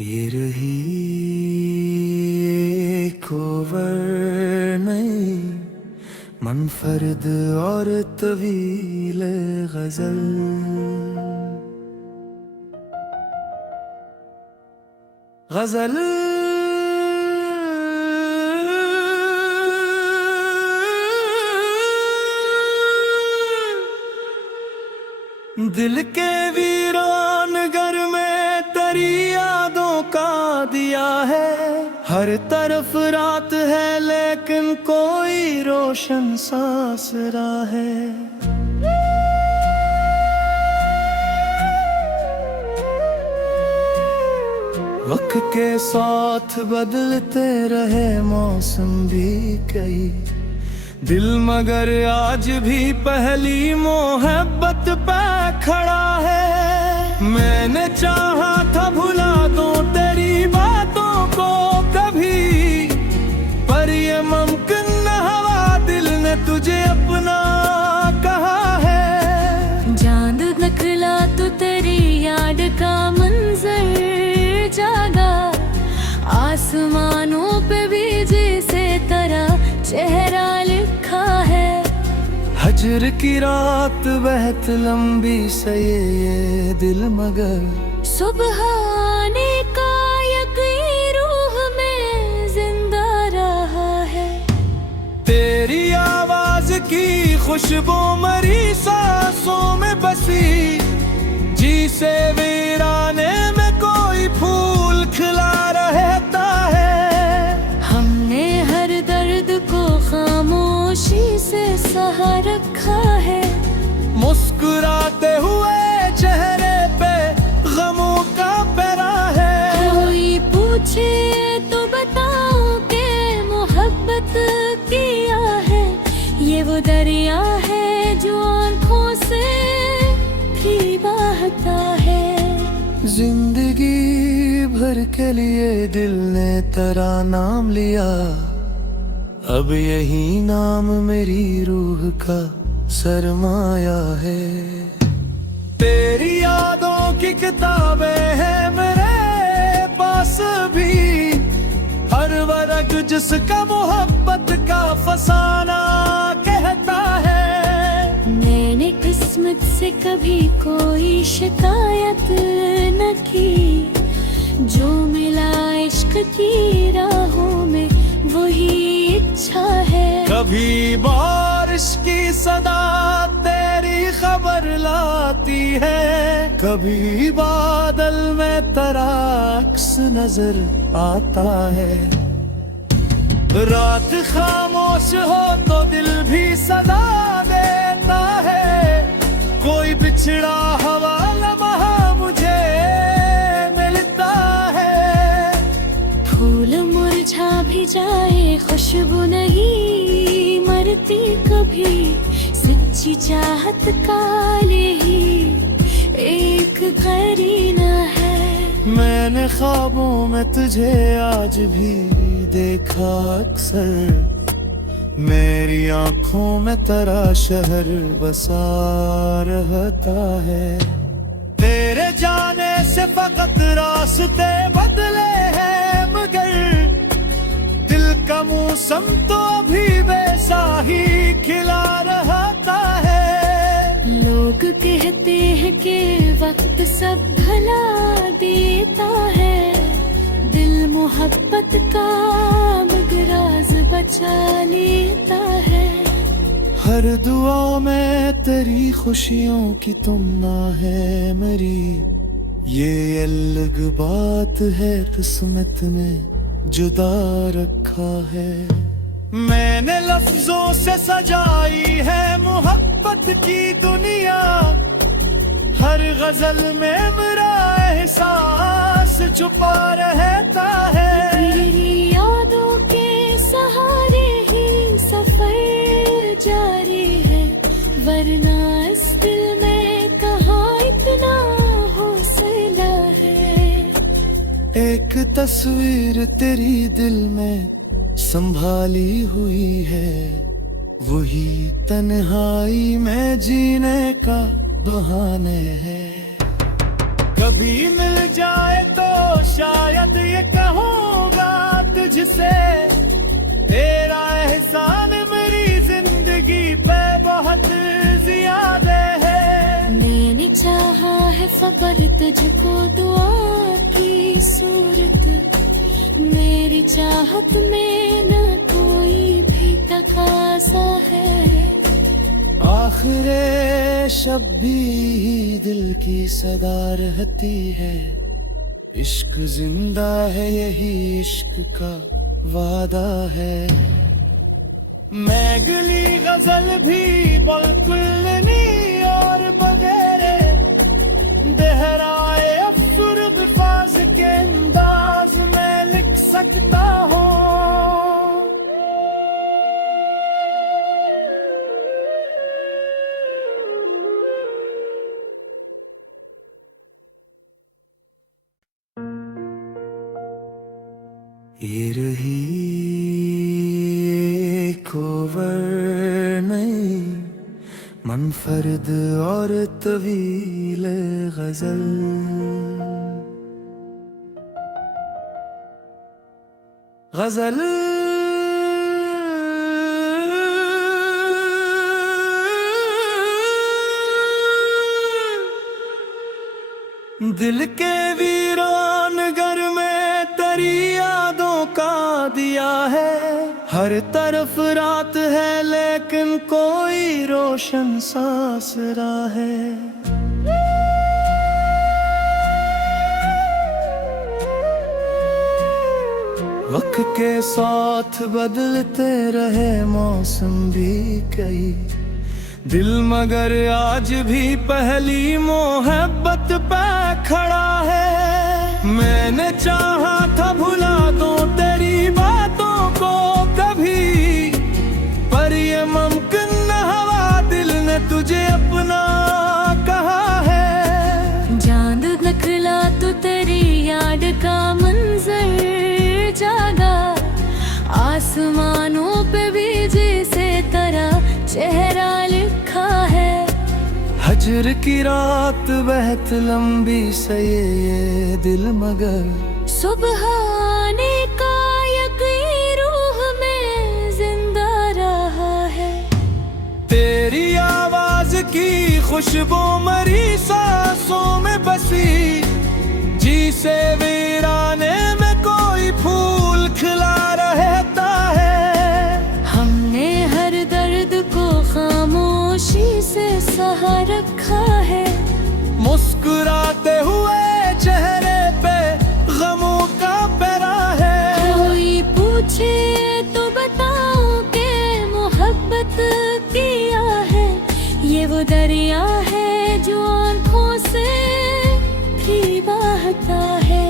ये रही कोवर नई मुनफरद और तवील गजल। गजल दिल के वीरान घर में तेरी यादों का दिया है। हर तरफ रात है लेकिन कोई रोशन सासरा है। वक्त के साथ बदलते रहे मौसम भी कई दिल, मगर आज भी पहली मोहब्बत पे खड़ा है। मैंने चाहा था भुला दूं तेरी बातों को कभी, पर ये मुमकिन न हुआ, दिल ने तुझे अपना कहा है। चांद निकला तो तेरी याद का मंजर जागा, आसमानों पे भी जैसे तरह चेहरा लिखा है। हजर की रात बहत लंबी से ये दिल, मगर सुबह आने का यकीन रूह में जिंदा रहा है। तेरी आवाज की खुशबू मरी सांसों में बसी, जी से वीराने में कोई फूल खिला रहता है। हमने हर दर्द को खामोशी से सहा रखा है। मुस्कुराते हुए चेहरे पे गमों का पहरा है। कोई पूछे तो बताओ कि मोहब्बत किया है। ये वो दरिया है जो आंखों से भी बहता है। जिंदगी भर के लिए दिल ने तेरा नाम लिया, अब यही नाम मेरी रूह का सरमाया है। तेरी यादों की किताबें हैं मेरे पास भी, हर वर्ग जिसका मोहब्बत का फसाना कहता है। मैंने किस्मत से कभी कोई शिकायत न की, जो मिला इश्क की राहों में वही इच्छा है। कभी बारिश की सदा तेरी खबर लाती है, कभी बादल में तेरा अक्स नजर आता है। रात खामोश हो तो दिल भी सदा देता है, कोई बिछड़ा हवा लम्हा मुझे मिलता है। फूल मुरझा भी जाए खुशबू नहीं मरती कभी, सच्ची चाहत का ही एक करीना है। मैंने ख्वाबों में तुझे आज भी देखा अक्सर, मेरी आंखों में तेरा शहर बसा रहता है। तेरे जाने से फकत रास्ते बदले हैं, मगर दिल का मौसम तो अभी वैसा ही खिला रहता है। लोग कहते हैं कि वक्त सब भला देता है, दिल मोहब्बत का मगर राज बचा लेता है। हर दुआ में तेरी खुशियों की तुमना है मेरी, ये अलग बात है किस्मत में जुदा रखा है। मैंने लफ्जों से सजाई है मोहब्बत की दुनिया, हर गजल में मेरा एहसास छुपा रहता है। तेरी यादों के सहारे ही सफर जारी है, वरना इस दिल में कहाँ इतना हौसला है। एक तस्वीर तेरी दिल में संभाली हुई है, वही तन्हाई में जीने का बहाने हैं। कभी मिल जाए तो शायद ये कहूँगा तुझसे, तेरा एहसान मेरी जिंदगी पे बहुत ज्यादा है। मैंने चाहा है सबर तुझको दुआ की सूरत, मेरी चाहत में न कोई भी तकाजा है। आखिरे शब भी दिल की सदा रहती है, इश्क जिंदा है यही इश्क का वादा है। मैं गली गजल भी बिल्कुल नहीं और बगैर दोहराए अफसुर्द फाज के अंदाज में लिख सकता हूँ। ये रही कोवर नहीं मुनफरद और तवील गजल, गजल दिल के वीरान घर में तेरी यादों का दिया है। हर तरफ रात है लेकिन कोई रोशन सासरा है। वक्त के साथ बदलते रहे मौसम भी कई, दिल मगर आज भी पहली मोहब्बत पे खड़ा है। मैंने चाहा था भुला दूं तेरी बातों को कभी, पर ये मुमकिन न हुआ, दिल ने तुझे अपना कहा है। चांद निकला तो तेरी याद का मंजर जागा, आसमानों पे भी जैसे तरह चेहरा लिखा है। हजर की रात बहुत लंबी से ये दिल मगर सुबह आने का यकीन रूह में जिंदा रहा है। तेरी आवाज की खुशबू मरी सांसों में बसी, जी से वीराने में कोई फूल खिला रहता है। हमने हर दर्द को खामोशी से सहा रखा है, मुस्कुराते हुए चेहरे पे गमों का पहरा है। कोई पूछे तो बताओ कि मोहब्बत किया है, ये वो दरिया है जो आंखों से भी बहता है।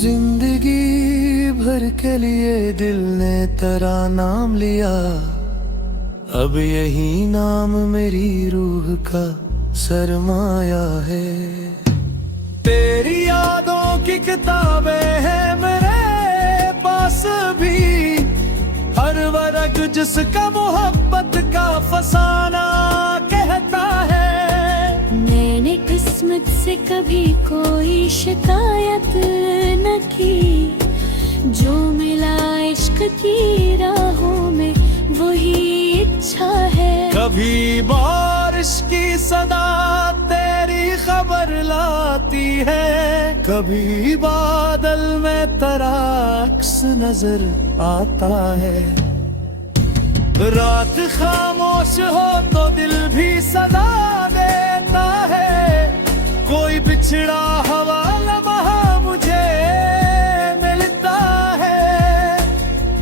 जिंदगी भर के लिए दिल ने तेरा नाम लिया, अब यही नाम मेरी रूह का सरमाया है। तेरी यादों की किताबें हैं मेरे पास भी, हर वर्ग जिसका मोहब्बत का फसाना कहता है। मैंने किस्मत से कभी कोई शिकायत न की, जो मिला इश्क की राहों में वही इच्छा है। कभी बारिश की सदा तेरी खबर लाती है, कभी बादल में तेरा अक्स नजर आता है। रात खामोश हो तो दिल भी सदा देता है, कोई बिछड़ा हवा लम्हा मुझे मिलता है।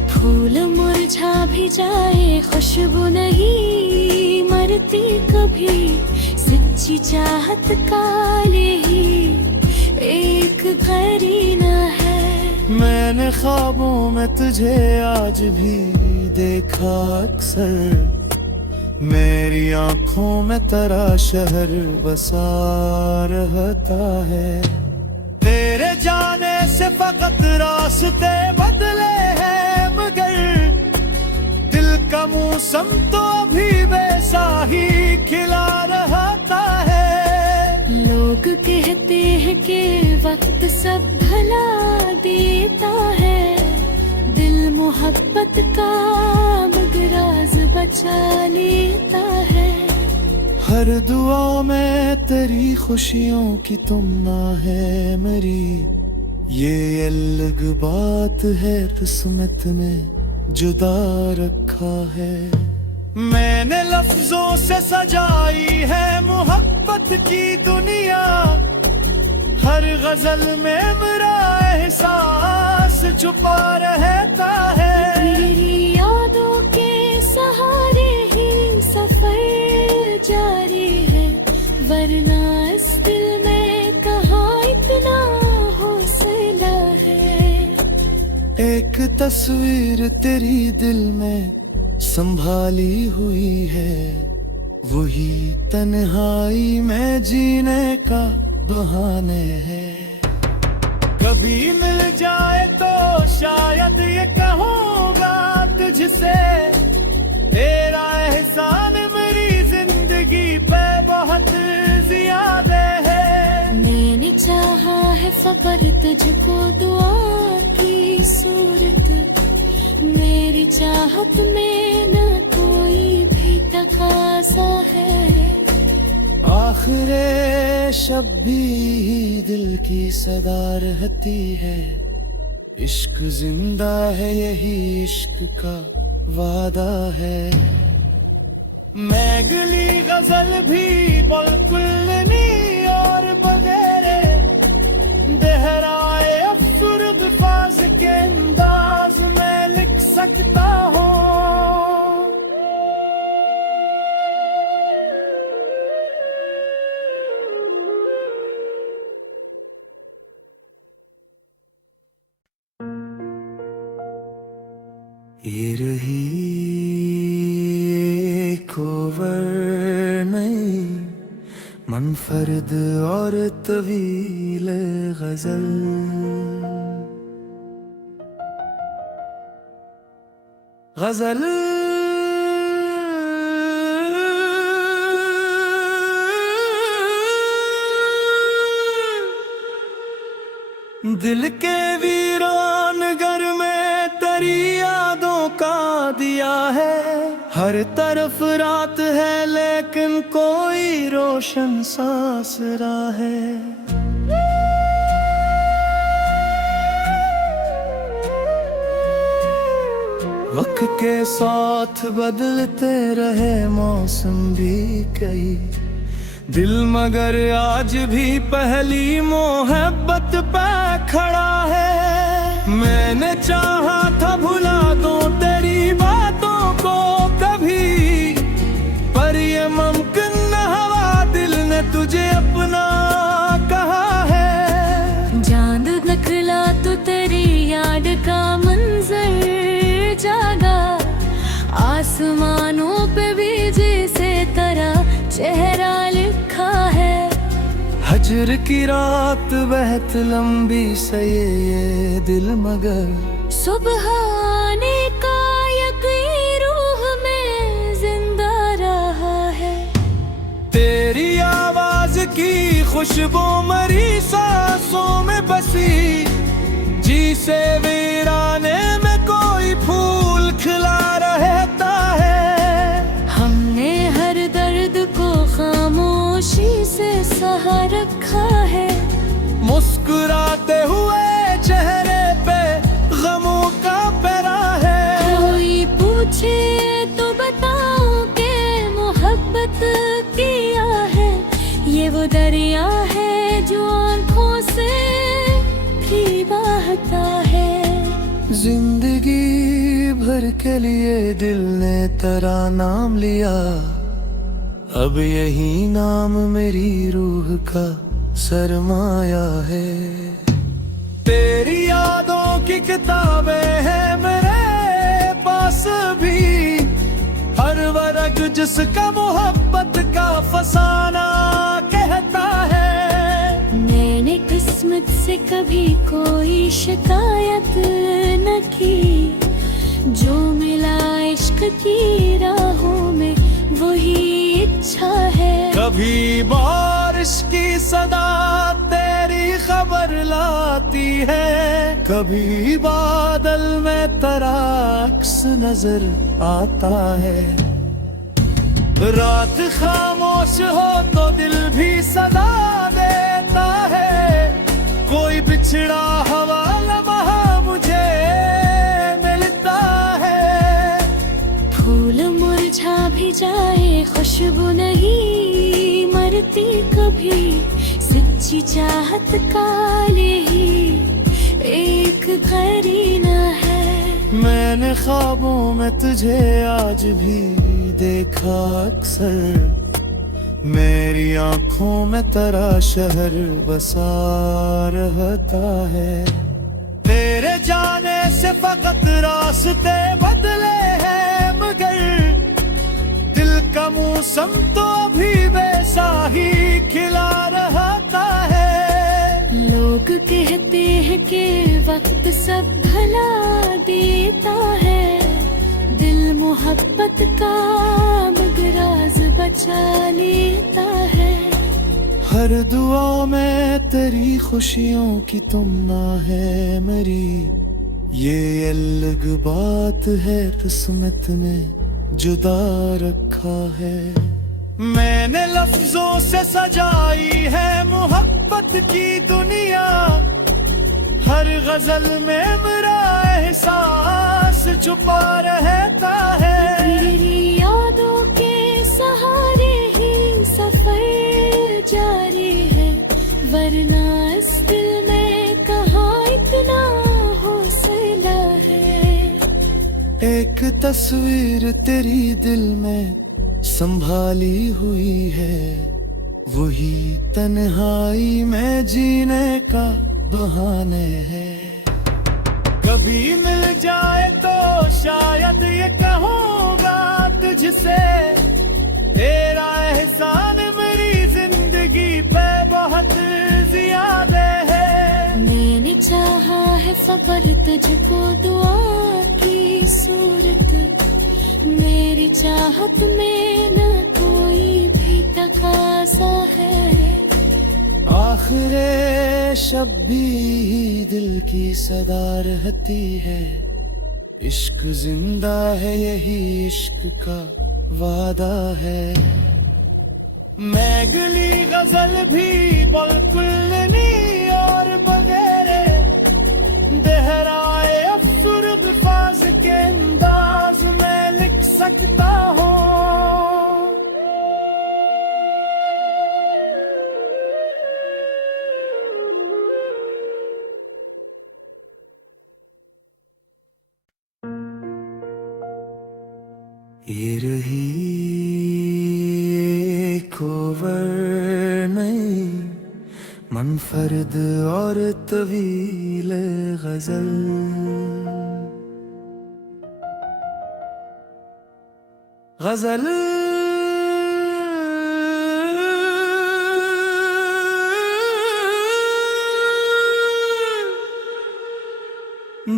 फूल मुरझा भी जाए खुशबू नहीं मरती कभी, सच्ची चाहत का ही एक करीना है। मैंने ख्वाबों में तुझे आज भी देखा अक्सर, मेरी आंखों में तेरा शहर बसा रहता है। तेरे जाने से फकत रास्ते बदले हैं, मगर दिल का मौसम तो अभी वैसा ही खिला रहता है। लो लोग कहते हैं कि वक्त सब भला देता है, दिल मोहब्बत का मगराज बचा लेता है। हर दुआ में तेरी खुशियों की तुमना है मेरी, ये अलग बात है किस्मत में जुदा रखा है। मैंने लफ्जों से सजाई है मोहब्बत की दुनिया, हर गजल में मेरा एहसास छुपा रहता है। तेरी यादों के सहारे ही सफर जारी है, वरना इस दिल में कहाँ इतना हौसला है। एक तस्वीर तेरी दिल में संभाली हुई है, वही तन्हाई में जीने का बहाने है। कभी मिल जाए तो शायद ये कहूँगा तुझसे, तेरा एहसान मेरी जिंदगी पे बहुत ज्यादा है। मैंने चाहा है फकर तुझको दुआ की सूरत, मेरी चाहत में न कोई भी तकाजा है। आखिरे शब भी दिल की सदा रहती है, इश्क जिंदा है यही इश्क का वादा है। मैं गली गजल भी बिल्कुल नहीं और बगैरे दोहराए अफसुर्द फाज के अंदाज में लिख सकता हूँ। ये रही कोवर नहीं मुनफरद और तवील गजल, गजल दिल के वीरान घर में तेरी यादों का दिया है, हर तरफ रात है लेकिन कोई रोशन सासरा है। वक्त के साथ बदलते रहे मौसम भी कई, दिल मगर आज भी पहली मोहब्बत पे खड़ा है। मैंने चाहा था भुला दूं तेरी बातों को कभी, पर ये मुमकिन न हुआ, दिल ने तुझे अपना कहा है। चांद निकला तो तेरी याद का मंजर जागा, आसमानों पे भी जैसे तरह चेहरा लिखा है। हजर की रात बहुत लंबी सही ये दिल मगर सुबह आने का यकीन रूह में जिंदा रहा है। तेरी आवाज की खुशबू मरी सांसों में बसी, जी से वीराने में कोई फूल खिला रहता है। हमने हर दर्द को खामोशी से सहा रखा है, मुस्कुराते हुए चेहरे पे गमों का पहरा है। कोई पूछे तो बताओ के मोहब्बत किया है, ये वो दरिया है जो आंखों से भी बहता है। जिंदगी भर के लिए दिल ने तेरा नाम लिया, अब यही नाम मेरी रूह का सरमाया है। तेरी यादों की किताबें हैं मेरे पास भी, हर वर्ग जिसका मोहब्बत का फसाना कहता है। मैंने किस्मत से कभी कोई शिकायत न की, जो मिला इश्क की राहों में वही इच्छा है। कभी बार बारिश की सदा तेरी खबर लाती है। कभी बादल में तेरा अक्स नजर आता है। रात खामोश हो तो दिल भी सदा देता है। कोई बिछड़ा हवा लम्हा मुझे मिलता है। फूल मुरझा भी जाए खुशबू नहीं मरती कभी। सच्ची चाहत का ही एक करीना है। मैंने ख्वाबों में तुझे आज भी देखा अक्सर। मेरी आंखों में तेरा शहर बसा रहता है। तेरे जाने से फकत रास्ते बदले हैं, मगर दिल का मौसम तो अभी वैसा ही खिला रहता है। लोग कहते हैं कि वक्त सब भला देता है। दिल मोहब्बत का मगराज बचा लेता है। हर दुआ में तेरी खुशियों की तुमना है मेरी। ये अलग बात है किस्मत ने जुदा रखा है। मैंने लफ्जों से सजाई है मोहब्बत की दुनिया। हर गजल में मेरा एहसास छुपा रहता है। तेरी यादों के सहारे ही सफर जारी है। वरना इस दिल में कहाँ इतना हौसला है। एक तस्वीर तेरी दिल में संभाली हुई है। वही तन्हाई में जीने का बहाने है। कभी मिल जाए तो शायद ये कहूँगा तुझसे। तेरा एहसान मेरी जिंदगी पे बहुत ज्यादा है। मैंने चाहा है खबर तुझको दुआ की सूरत। मेरी चाहत में न कोई भी तकाजा है। आखिरे शब भी दिल की सदा रहती है। इश्क जिंदा है यही इश्क का वादा है। मैं गली गजल भी बिल्कुल नहीं और बगैरे दोहराए अफसुर्द फाज के अंदाज में लिख सकता हूँ। ये रही कोवर नहीं मुनफरद और तवील गजल। गजल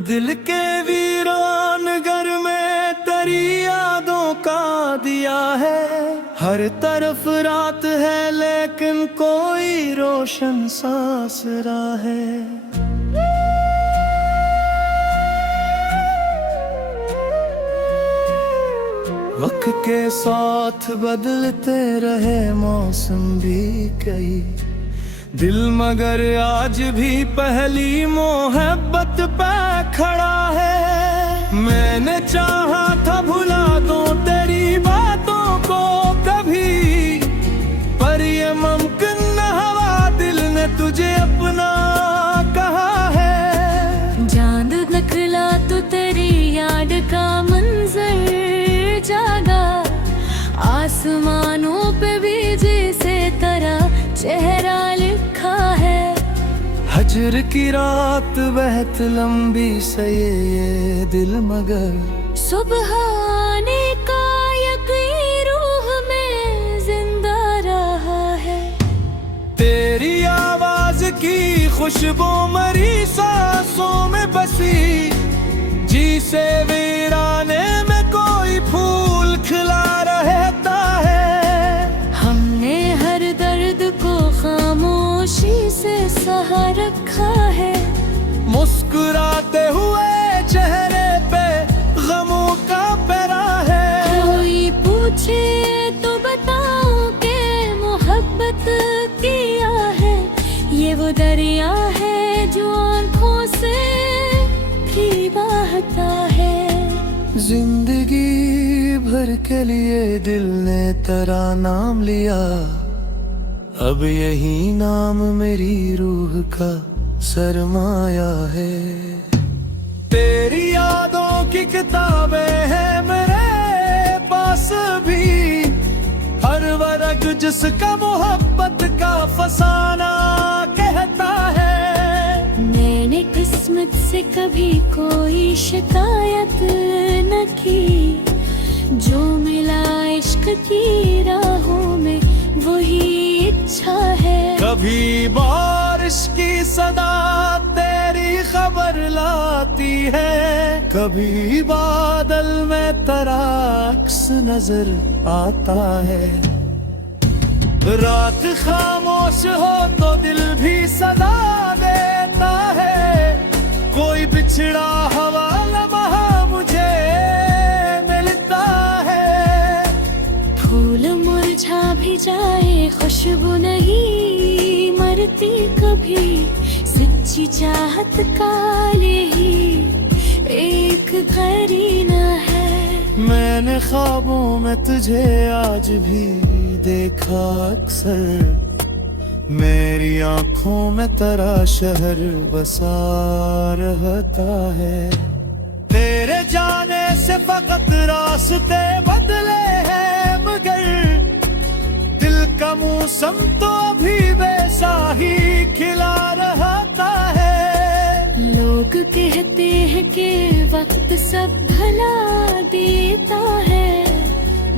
दिल के वीरान घर में तेरी यादों का दिया है। हर तरफ रात है लेकिन कोई रोशन सासरा है। वक्त के साथ बदलते रहे मौसम भी कई दिल, मगर आज भी पहली मोहब्बत पे खड़ा है। मैंने चाहा था भुला दूं तेरी बातों को कभी, पर ये मुमकिन न हवा, दिल ने तुझे अपना कहा है। चांद निकला तो तेरी याद का मंजर जागा, आसमानों पे भी जैसे तरह चेहरा लिखा है। हजर की रात बहुत लंबी से ये दिल, मगर सुबह आने का यकीन रूह में जिंदा रहा है। तेरी आवाज की खुशबू मरी सांसों में बसी, जी से वीराने में कोई फूल खिला रहता है। हमने हर दर्द को बहा रखा है। मुस्कुराते हुए चेहरे पे गमों का पहरा है। कोई पूछे तो बताओ के मोहब्बत किया है। ये वो दरिया है जो आंखों से भी बहता है। जिंदगी भर के लिए दिल ने तेरा नाम लिया, अब यही नाम मेरी रूह का सरमाया है। तेरी यादों की किताबें हैं मेरे पास भी, हर वर्ग जिसका मोहब्बत का फसाना कहता है। मैंने किस्मत से कभी कोई शिकायत न की, जो मिला इश्क की राहों में वही इच्छा है। कभी बारिश की सदा तेरी खबर लाती है, कभी बादल में तेरा अक्स नजर आता है। रात खामोश हो तो दिल भी सदा देता है, कोई बिछड़ा हवा लम्हा मुझे मिलता है। फूल मुरझा भी जाए खुशबू नहीं मरती कभी, सच्ची चाहत का यही एक करीना है। मैंने ख्वाबों में तुझे आज भी देखा अक्सर, मेरी आंखों में तेरा शहर बसा रहता है। तेरे जाने से फकत रास्ते बदले हैं, मगर दिल का मौसम तो अभी वैसा ही खिला रहता है। लोग कहते हैं कि वक्त सब भला देता है,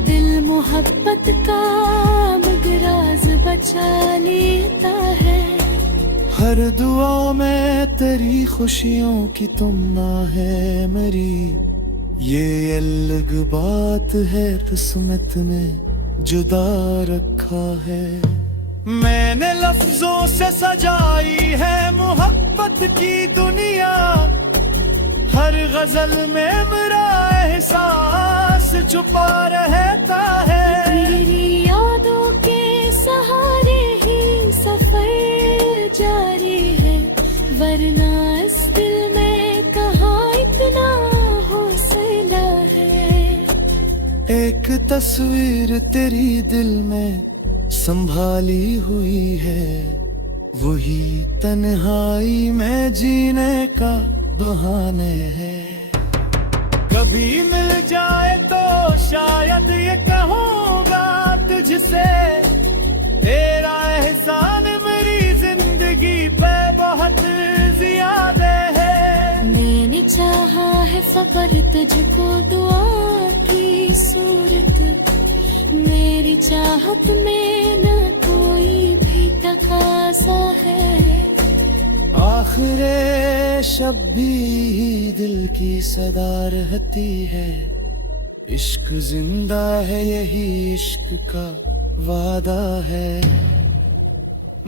दिल मोहब्बत का मगराज बचा लेता है। हर दुआ में तेरी खुशियों की तुमना है मेरी, ये अलग बात है किस्मत ने जुदा रखा है। मैंने लफ्जों से सजाई है मोहब्बत की दुनिया, हर गजल में मेरा एहसास छुपा रहता है। तेरी यादों के सहारे ही सफर जारी है, वरना इस दिल में कहाँ इतना हौसला है। एक तस्वीर तेरी दिल में संभाली हुई है, वही तन्हाई में जीने का बहाने है। कभी मिल जाए तो शायद ये कहूँगा तुझसे, तेरा एहसान मेरी जिंदगी पे बहुत ज्यादा है। मैंने चाहा है फकर तुझको दुआ की सूरत, मेरी चाहत में न कोई भी तकाजा है। आखिरे शब भी दिल की सदा रहती है, इश्क जिंदा है यही इश्क का वादा है।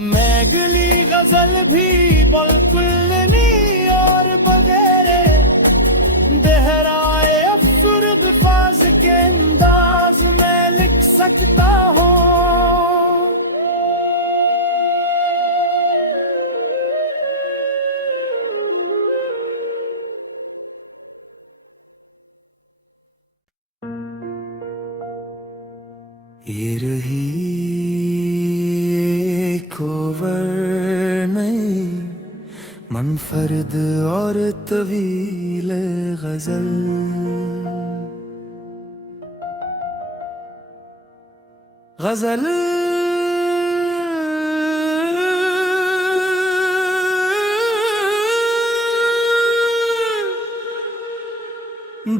मैं गली गजल भी बिल्कुल नहीं और बगैरे बहराए अफसुर्द फाज के अंदाज में लिख सकता हूँ। ये रही कोवर नहीं मुनफरद और तवील गजल, गजल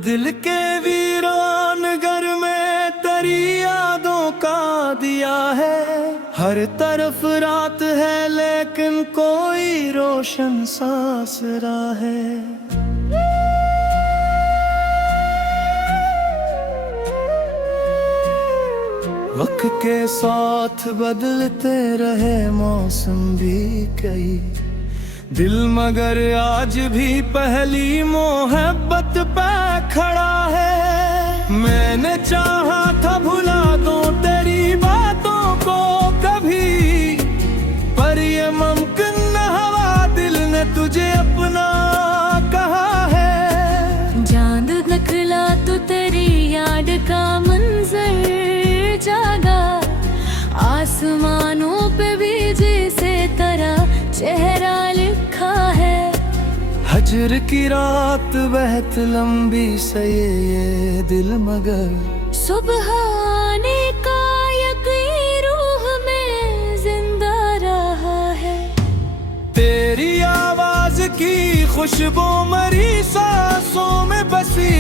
दिल के वीरान घर में तेरी यादों का दिया है। हर तरफ रात है लेकिन कोई रोशन सासरा है। वक्त के साथ बदलते रहे मौसम भी कई, दिल मगर आज भी पहली मोहब्बत पे खड़ा है। मैंने चाहा था भुला दूं तेरी बातों को कभी, पर ये मुमकिन न हुआ, दिल ने तुझे अपना कहा है। चांद निकला तो तेरी याद का मंजर जागा, आसमानों पे भी जैसे तरह चेहरा लिखा है। हजर की रात बहुत लंबी से ये दिल मगर सुबह आने का यकीन रूह में जिंदा रहा है। तेरी आवाज की खुशबू मरी सांसों में बसी,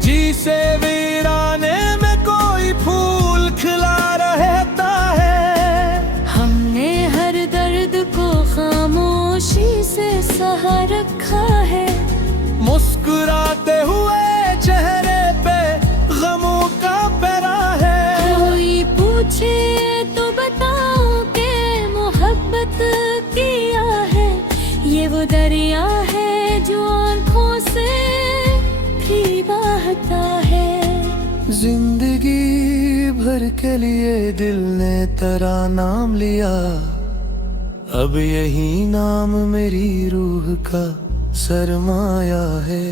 जी से वीराने में कोई फूल खिला रहता है। हमने हर दर्द को खामोशी से सहा रखा है। मुस्कुराते हुए चेहरे पे गमों का पहरा है। कोई पूछे तो बताओ के मोहब्बत किया है। ये वो दरिया है जो आंखों से भी बहता है। जिंदगी भर के लिए दिल ने तेरा नाम लिया, अब यही नाम मेरी रूह का सरमाया है।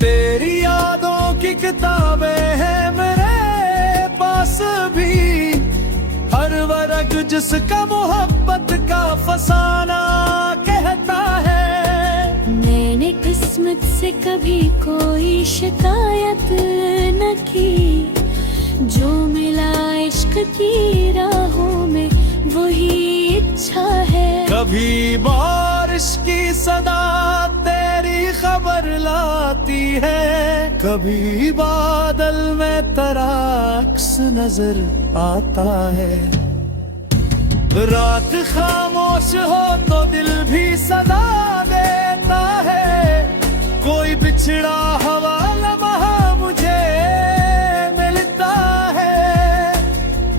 तेरी यादों की किताबें हैं मेरे पास भी, हर वर्ग जिसका मोहब्बत का फसाना कहता है। मैंने किस्मत से कभी कोई शिकायत न की, जो मिला इश्क की राहों में वही इच्छा है। कभी बारिश की सदा तेरी खबर लाती है, कभी बादल में तेरा अक्स नजर आता है। रात खामोश हो तो दिल भी सदा देता है, कोई बिछड़ा हवा लम्हा मुझे मिलता है।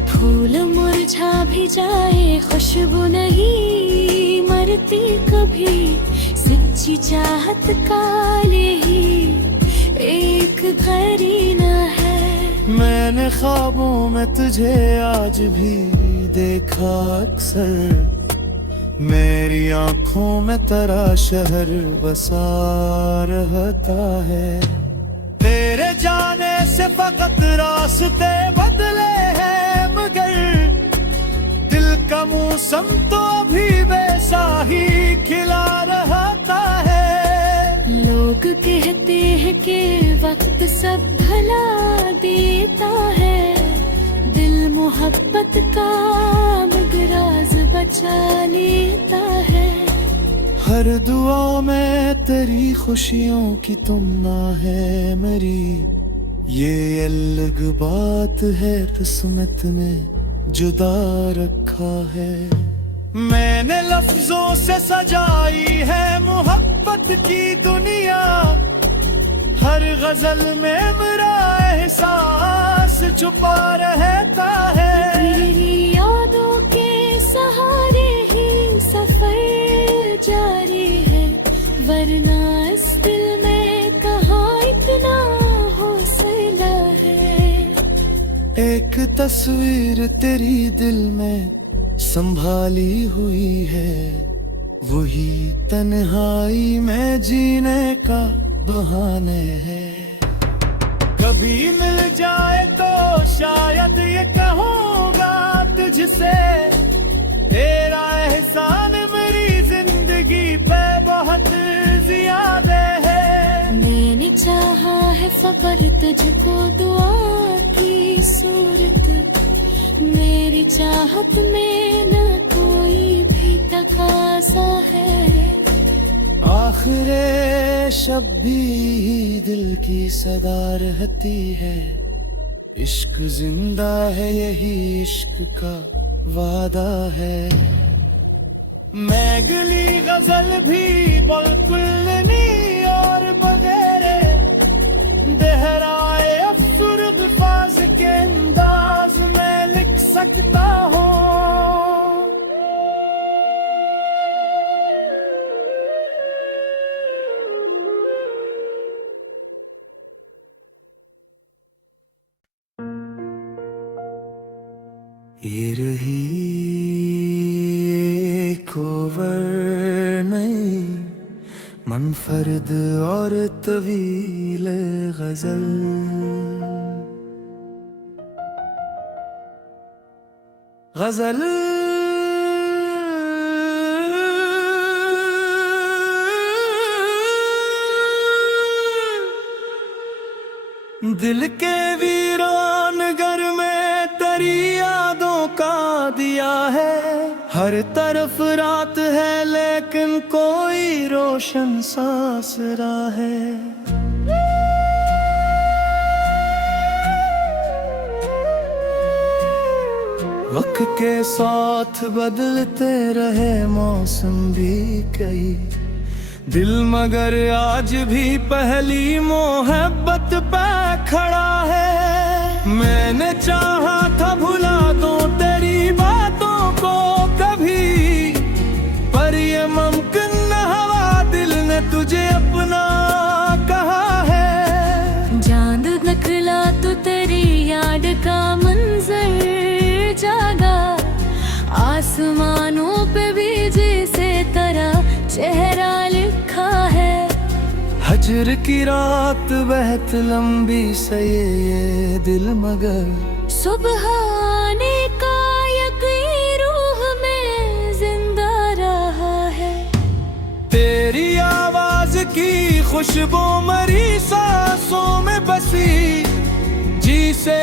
फूल मुरझा भी जाए खुशबू नहीं मरती कभी, सच्ची चाहत का ही एक करीना है। मैंने ख्वाबों में तुझे आज भी देखा अक्सर, मेरी आंखों में तेरा शहर बसा रहता है। तेरे जाने से फकत रास्ते बदले हैं, मगर दिल का मौसम तो अभी वैसा ही खिला रहता है। लोग कहते हैं कि वक्त सब भला देता है, दिल मोहब्बत का मगराज बचा लेता है। हर दुआ में तेरी खुशियों की तुमना है मेरी, ये अलग बात है किस्मत ने जुदा रखा है। मैंने लफ्जों से सजाई है मोहब्बत की दुनिया, हर गजल में मेरा एहसास छुपा रहता है। तेरी यादों के सहारे ही सफर जारी है, वरना इस दिल में कहाँ इतना हौसला है। एक तस्वीर तेरी दिल में संभाली हुई है, वही तन्हाई में जीने का बहाने है। कभी मिल जाए तो शायद ये कहूँगा तुझसे, तेरा एहसान मेरी जिंदगी पे बहुत ज्यादा है। मैंने चाहा है फकर तुझको दुआ की सूरत, मेरी चाहत में न कोई भी तकाजा है। आखिरे शब भी दिल की सदा रहती है, इश्क जिंदा है यही इश्क का वादा है। मैं गली गजल भी बिल्कुल नहीं और बगैर देहराए अफसुर्द फाज के अंदाज ये रही कोवर नहीं मुनफरद और तवील गजल। गजल दिल के वीरान घर में तेरी यादों का दिया है। हर तरफ रात है लेकिन कोई रोशन सासरा है। वक्त के साथ बदलते रहे मौसम भी कई दिल, मगर आज भी पहली मोहब्बत पे खड़ा है। मैंने चाहा था भुला दूं तेरी बातों को कभी, पर ये मुमकिन न हुआ, दिल ने तुझे अपना कहा है। चांद निकला तो तेरी याद का मंजर जागा, आसमानों पे भी जैसे तरह चेहरा लिखा है। हजर की रात बहत लंबी से ये दिल, मगर सुबह आने का यकीन रूह में जिंदा रहा है। तेरी आवाज की खुशबू मरी सांसों में बसी, जी से